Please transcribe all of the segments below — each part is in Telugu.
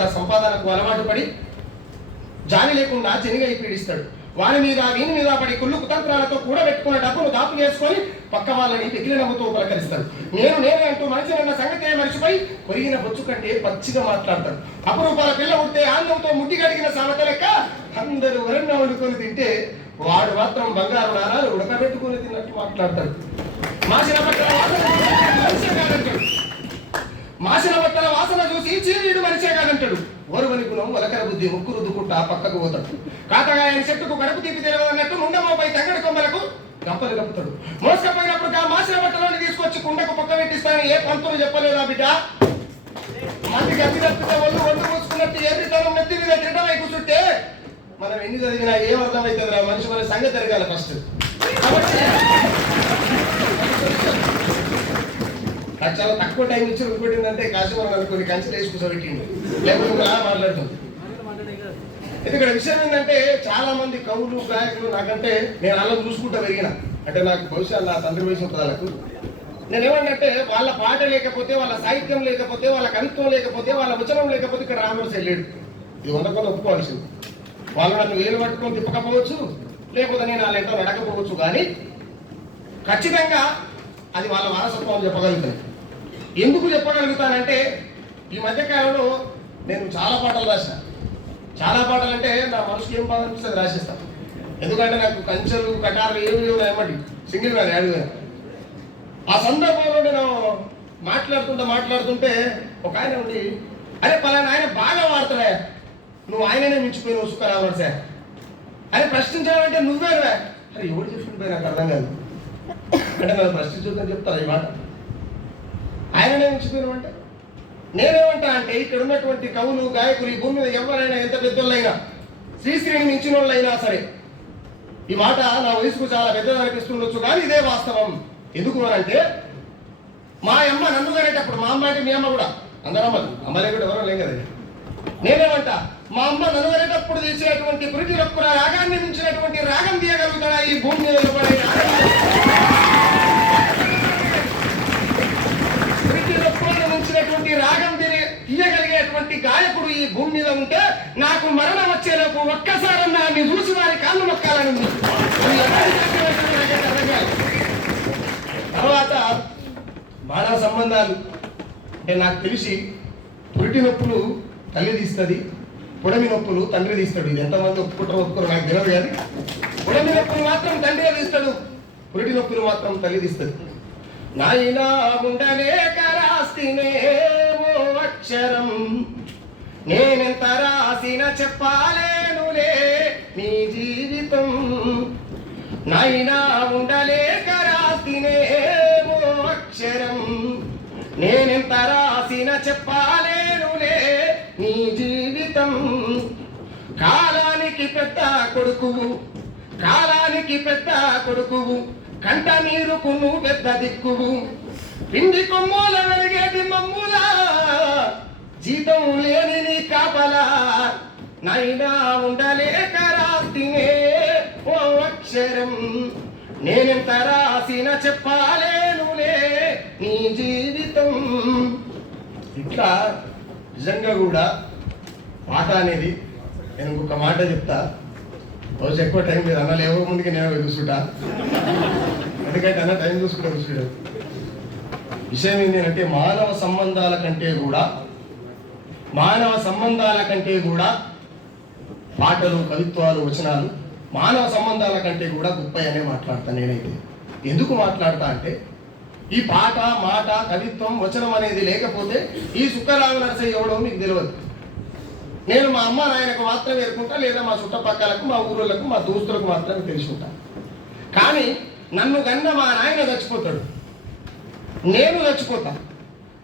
తన సంపాదనకు అలవాటు పడి జాలి లేకుండా చెనిగై పీడిస్తాడు. వాని మీద వీని మీద పడి కుళ్ళు కుతంత్రాలతో కూడబెట్టుకున్న డబ్బును దాపు చేసుకొని పక్క వాళ్ళని పెగిలి నవ్వుతూ పలకరిస్తాడు. నేను నేనే అంటూ మనిషినన్న సంగతి సంగతే మనిషిపై కొరిగిన బొచ్చు కంటే పచ్చిగా మాట్లాడతాడు. అపురూపాల పిల్ల ఉంటే ఆనందంతో ముట్టి కడిగిన సామెత లెక్క అందరూ వరణ వండుకొని తింటే వాడు మాత్రం బంగారు నారాలు ఉడకబెట్టుకొని తిన్నట్టు మాట్లాడతాడు. మాసిన బట్టల వాసన మాసిన బట్టల వాసన చూసి చీనీడు మనిషే కాదంటాడు. ఓరువని గుణం వలకర బుద్ధి ముక్కు రుద్దుకుంటా పక్కకు పోతాడు. కాతగాయని చెట్టుకు కడుపు తీపి తెలియదన్నట్టు ముండమోపై తంగడి కొమ్మలకు గంపలు గంపుతాడు మోసపోయినప్పుడు ఆ మాసిన బట్టలోని తీసుకొచ్చి కుండకు పక్క పెట్టిస్తాను ఏ పంతులు చెప్పలేదా బిడ్డ? మందికి గతి తప్పితే ఒళ్ళు ఒళ్ళు మూసుకున్నట్టు ఎదురుతనం నెత్తి మీద తింటమై కూర్చుంటే మనం ఎన్ని చదివినా ఏం అర్థమవుతుంది రా మనిషి మన సంగతి తిరగాలి ఫస్ట్ కాబట్టి నాకు చాలా తక్కువ టైం ఇచ్చి రుబ్బడిందంటే కాశీవరం నన్ను కొన్ని కంచెలు వేసి కూర్చోబెట్టిండు. లేకపోతే ఇంకా మాట్లాడుతుంది ఎందుకంటే విషయం ఏంటంటే చాలా మంది కవులు గాయకులు నాకంటే నేను అలా చూసుకుంటా పెరిగిన. అంటే నాకు బహుశా నా తండ్రి వయసు ఉంటుంది వాళ్ళకు. నేను ఏమన్నంటే వాళ్ళ పాట లేకపోతే వాళ్ళ సాహిత్యం లేకపోతే వాళ్ళ కవిత్వం లేకపోతే వాళ్ళ వచనం లేకపోతే ఇక్కడ రామరస్ వెళ్ళాడు ఇది వంద కొన్ని ఒప్పుకోవాల్సింది. వాళ్ళు నన్ను వేలు పట్టుకొని తిప్పకపోవచ్చు లేకపోతే నేను వాళ్ళ ఇంట్లో నడకపోవచ్చు కానీ ఖచ్చితంగా అది వాళ్ళ వారసత్వం చెప్పగలుగుతాను. ఎందుకు చెప్పగలుగుతానంటే ఈ మధ్యకాలంలో నేను చాలా పాటలు రాసిన చాలా పాటలు అంటే నా మనసుకి ఏం బాధ అనిపిస్తుంది రాసేస్తాను ఎందుకంటే నాకు కంచెలు కటారులు ఏమి లేవు ఏమండి సింగిల్గా యాడ్ ఆ సందర్భంలో నేను మాట్లాడుతుంటే మాట్లాడుతుంటే ఒక ఆయన ఉండి అరే పలానా ఆయన బాగా వాడతాడే నువ్వు ఆయననే మించిపోయినావు సుఖరావు సార్. అరే ప్రశ్నించడం అంటే నువ్వేనా అరే ఎవరు చెప్పింది నాకు అర్థం కాదు. అంటే నన్ను ప్రశ్నించుకుని చెప్తారు ఈ మాట? ఆయననే ఉంచుకున్నాం అంటే? నేనేమంటా అంటే ఇక్కడ ఉన్నటువంటి కవులు గాయకులు ఈ భూమి మీద ఎవరైనా ఎంత పెద్దోళ్ళైనా శ్రీశ్రీని మించిన వాళ్ళైనా సరే ఈ మాట నా వయసుకు చాలా పెద్దది అనిపిస్తుండొచ్చు కానీ ఇదే వాస్తవం. ఎందుకు అంటే మా అమ్మ నన్ను కనేటప్పుడు మా అమ్మ అంటే మీ అమ్మ కూడా. అందరూ అమ్మలు. అమ్మలే కూడా ఎవరో లేం కదా. నేనేమంట మా అమ్మ నన్ను కనేటప్పుడు తీసినటువంటి పురిటి రొక్కున రాగాన్ని మించినటువంటి రాగం తీయగలుగుతాడా ఈ భూమి మీద నిలబడే రాగం? ప్రతి ఒక్కరు మించినటువంటి రాగం తిరిగి తీయగలిగేటువంటి గాయకుడు ఈ భూమి మీద ఉంటే నాకు వచ్చేలోపు ఒక్కసారన్నా నీ చూసి వారి కాళ్ళు మొక్కాలని తర్వాత మానవ సంబంధాలు అంటే నాకు తెలిసి పురిటి నొప్పులు తల్లి తీస్తుంది పొడమి నొప్పులు తండ్రి తీస్తాడు. ఇది ఎంతమంది ఒప్పుకుంటారో ఒప్పుకోరు నాకు తెలియదు కానీ పొడమి నొప్పులు మాత్రం తండ్రి తీస్తాడు పురిటి నొప్పులు మాత్రం తల్లి తీస్తుంది. నాయనా ఉండలేక రాస్తినేమో అక్షరం. నేనెంత రాసిన చెప్పాలేనులే నీ జీవితం. నైనా ఉండలేక రాసినేమో అక్షరం. నేనెంత రాసిన చెప్పాలేనులే నీ జీవితం. కాలానికి పెద్ద కొడుకువు కాలానికి పెద్ద కొడుకువు కంట నీరుకు నువ్వు పెద్ద దిక్కువు పిండి కొమ్మూల వెలిగేది మమ్ములా జీతం లేని నీ కాపలా. నైనా ఉండలేక రాస్తినే ఓ అక్షరం. నేనెంత రాసిన చెప్పాలేనులే నీ జీవితం. ఇట్లా నిజంగా కూడా పాట అనేది నేను ఇంకొక మాట చెప్తా. రోజు ఎక్కువ టైం లేదు. అన్న లేవ ముందుకి నేను చూసుకుంటా. ఎందుకంటే అన్న టైం చూసుకుంటా కూర్చుంటాడు విషయం ఏంటంటే మానవ సంబంధాల కంటే కూడా మానవ సంబంధాల కంటే కూడా పాటలు కవిత్వాలు వచనాలు మానవ సంబంధాల కంటే కూడా గొప్ప అనే మాట్లాడతాను నేనైతే. ఎందుకు మాట్లాడతా అంటే ఈ పాట మాట కవిత్వం వచనం అనేది లేకపోతే ఈ సుక్కరామ నరసయ్య ఎవడో మీకు తెలియదు. నేను మా అమ్మ నాయనకు మాత్రం ఎరుకుంటా లేదా మా చుట్టపక్కలకు మా ఊరులకు మా దోస్తులకు మాత్రమే తెలుసుకుంటా. కానీ నన్ను కన్న మా నాయన చచ్చిపోతాడు. నేను చచ్చిపోతా.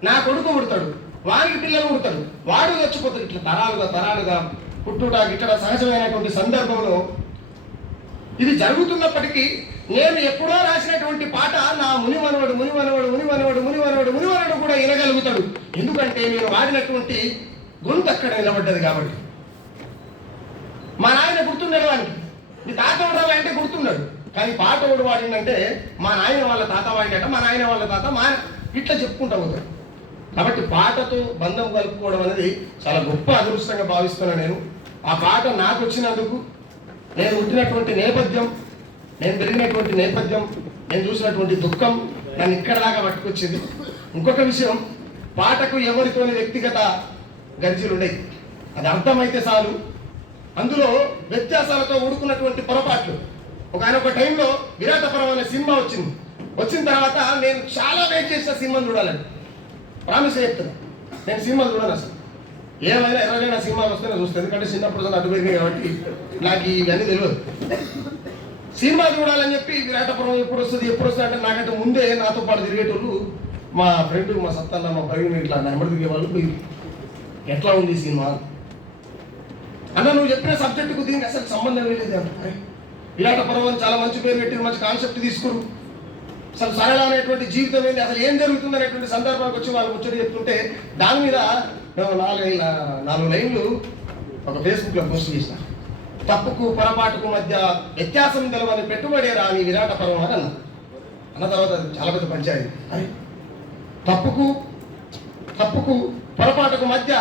నా కొడుకు పుడతాడు. వారికి పిల్లలు పుడతాడు వాడు చచ్చిపోతాడు. ఇట్లా తరాలుగా తరాలుగా పుట్టుట ఇక్కడ సహజమైనటువంటి సందర్భంలో ఇది జరుగుతున్నప్పటికీ నేను ఎప్పుడో రాసినటువంటి పాట నా ముని మనవడు ముని మనవడు ముని మనవడు ముని మనవడు ముని మనవడు కూడా వినగలుగుతాడు. ఎందుకంటే నేను వాడినటువంటి గొంతు అక్కడ నిలబడ్డది కాబట్టి. మా నాయన గుర్తుండడు వాడికి నీ తాత వాడాలి అంటే గుర్తున్నాడు కానీ పాట ఎవడు వాడిందంటే మా నాయన వాళ్ళ తాత వాడినట మా నాయన వాళ్ళ తాత మా ఇట్లా చెప్పుకుంటా పోతాడు. కాబట్టి పాటతో బంధం కలుపుకోవడం అనేది చాలా గొప్ప అదృష్టంగా భావిస్తున్నాను నేను. ఆ పాట నాకు వచ్చినందుకు నేను పుట్టినటువంటి నేపథ్యం నేను పెరిగినటువంటి నేపథ్యం నేను చూసినటువంటి దుఃఖం నన్ను ఇక్కడ దాకా పట్టుకొచ్చింది. ఇంకొక విషయం పాటకు ఎవరితోని వ్యక్తిగత గర్జీలు ఉన్నాయి అది అర్థమైతే చాలు. అందులో వ్యత్యాసాలతో ఉడుకున్నటువంటి పొరపాట్లు. ఒక ఆయన ఒక టైంలో విరాటపురం అనే సినిమా వచ్చింది. వచ్చిన తర్వాత నేను చాలా వెయిట్ చేసిన సినిమాను చూడాలని. ప్రామిస్ చెప్తున్నా నేను సినిమాలు చూడను అసలు. ఏమైనా ఎవరైనా సినిమాలు వస్తే నేను చూస్తాను. ఎందుకంటే చిన్నప్పుడు అడ్డు పెరిగాయి కాబట్టి నాకు ఇవన్నీ తెలియదు. సినిమా చూడాలని చెప్పి విరాటపురం ఎప్పుడు వస్తుంది ఎప్పుడు వస్తుంది అంటే నాకంటే ముందే నాతో పాటు తిరిగేటోళ్ళు మా ఫ్రెండ్ మా సత్తన్న మా ప్రవీణ్ ఇట్లా నెంబర్ దిగే వాళ్ళు ఎట్లా ఉంది సినిమా? అన్న నువ్వు చెప్పిన సబ్జెక్టుకు దీనికి అసలు సంబంధం లేదు అంటే విరాటపురం అని చాలా మంచి పేరు పెట్టి మంచి కాన్సెప్ట్ తీసుకురు. అసలు సరళమైనటువంటి అనేటువంటి జీవితం ఏంటి? అసలు ఏం జరుగుతుంది అనేటువంటి సందర్భానికి వచ్చి వాళ్ళు ముచ్చట చెప్తుంటే దాని మీద నాలుగు నాలుగు లైన్లు ఒక ఫేస్బుక్లో పోస్ట్ చేసిన తప్పుకు పొరపాటుకు మధ్య వ్యత్యాసం తెలవని పెట్టుబడి రాని విరాట పర్వం అని అన్న. అన్న తర్వాత చాలా పెద్ద పంచాయతీ. అరే తప్పుకు తప్పుకు పొరపాటుకు మధ్య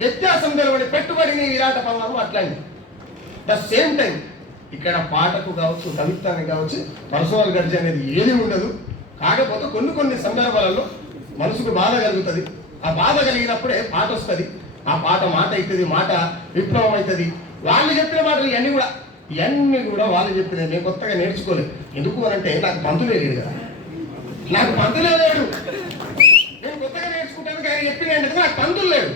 వ్యత్యాసం తెలవని పెట్టుబడిని విరాట పర్వం అట్లాంటి ద సేమ్ టైం ఇక్కడ పాటకు కావచ్చు కవిత్వానికి కావచ్చు పర్సనల్ గడిచి అనేది ఏది ఉండదు. కాకపోతే కొన్ని కొన్ని సందర్భాలలో మనసుకు బాధ కలుగుతుంది. ఆ బాధ కలిగినప్పుడే పాట వస్తుంది. ఆ పాట మాట అవుతుంది మాట విప్లవం అవుతుంది వాళ్ళు చెప్పిన మాటలు ఇవన్నీ కూడా ఇవన్నీ కూడా వాళ్ళు చెప్పిన నేను కొత్తగా నేర్చుకోలేదు. ఎందుకు అని అంటే నాకు పంతులే లేడు కదా. నాకు పంతులే లేడు. నేను కొత్తగా నేర్చుకుంటాను కానీ చెప్పిన నాకు పంతులు లేడు.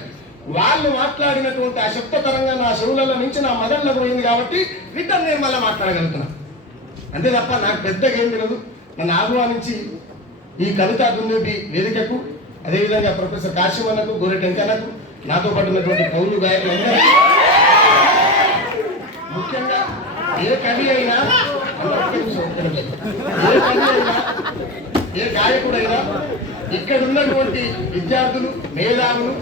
వాళ్ళు మాట్లాడినటువంటి ఆ శబ్దతరంగా నా చెవులలో నుంచి నా మదల్లో పోయింది కాబట్టి రిటర్న్ నేను మళ్ళీ మాట్లాడగలుగుతున్నా. అంతే తప్ప నాకు పెద్దగా ఏం తెలియదు నన్ను ఆహ్వానించి ఈ కవితా దుందుబి వేదికకు అదేవిధంగా ప్రొఫెసర్ కాశీమన్నకు గోరె టెంకన్నకు నాతో పాటు ఉన్నటువంటి కవులు గాయకులు ముఖ్యంగా ఏ కవి అయినా ఏ కవి అయినా ఏ గాయకుడైనా ఇక్కడ ఉన్నటువంటి విద్యార్థులు మేధావులు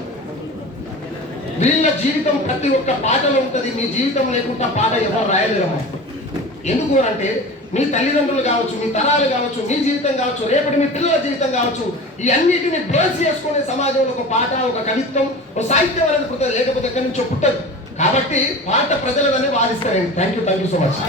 వీళ్ళ జీవితం ప్రతి ఒక్క పాటలో ఉంటుంది. మీ జీవితం లేకుండా పాట ఎవరు రాయలేరమ్మా ఎందుకు అంటే మీ తల్లిదండ్రులు కావచ్చు మీ తరాలు కావచ్చు మీ జీవితం కావచ్చు రేపటి మీ పిల్లల జీవితం కావచ్చు ఈ అన్నిటిని బేస్ చేసుకునే సమాజంలో ఒక పాట ఒక కవిత్వం ఒక సాహిత్యం అనేది పుట్టదు. లేకపోతే ఎక్కడి నుంచో పుట్టదు. కాబట్టి పాట ప్రజలదని వాదిస్తారండి thank you thank you so much